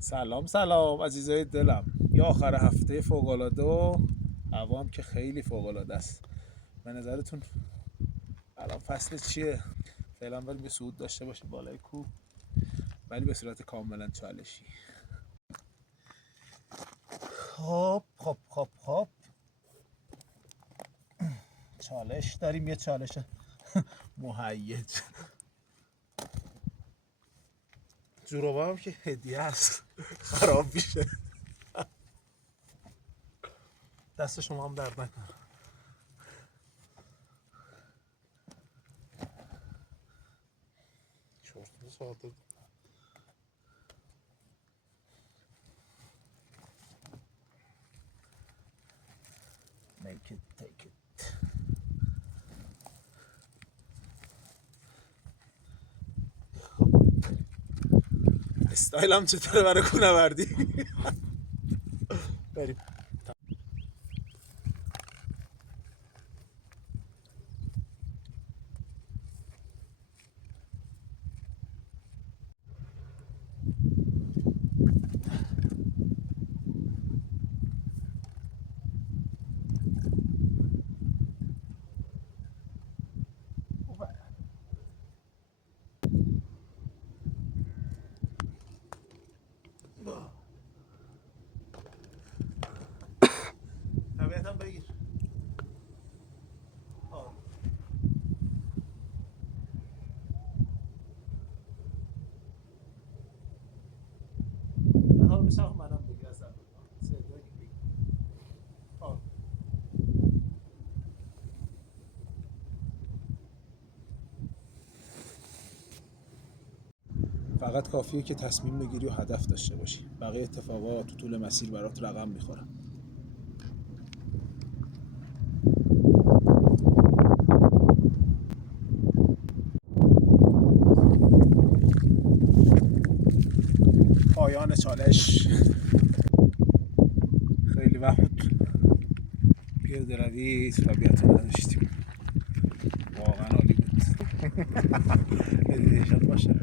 سلام سلام عزیزای دلم. یه آخر هفته فوق‌العاده و هوام که خیلی فوق‌العاده است. به نظرتون الان فصل چیه؟ فعلا بریم یه صعود داشته باشه بالای کوه، ولی به صورت کاملا چالشی. خب چالش داریم، یه چالش مهیج. جورابا هم که هدیه است خراب میشه. دست شما هم درد نکنه. چرت ساده. Make it, take it. استایلم چطوره برای کوهنوردی؟ بریم. طبیعتاً بگیر. حالا میشه منم بگیر از اول. فقط کافیه که تصمیم بگیری و هدف داشته باشی. بقیه اتفاقات تو طول مسیر برات رقم میخورن. پایان چالش. خیلی وقت پیاده روی طبیعت رو نداشتیم. واقعا عالی بود. مدیتیشن باشه.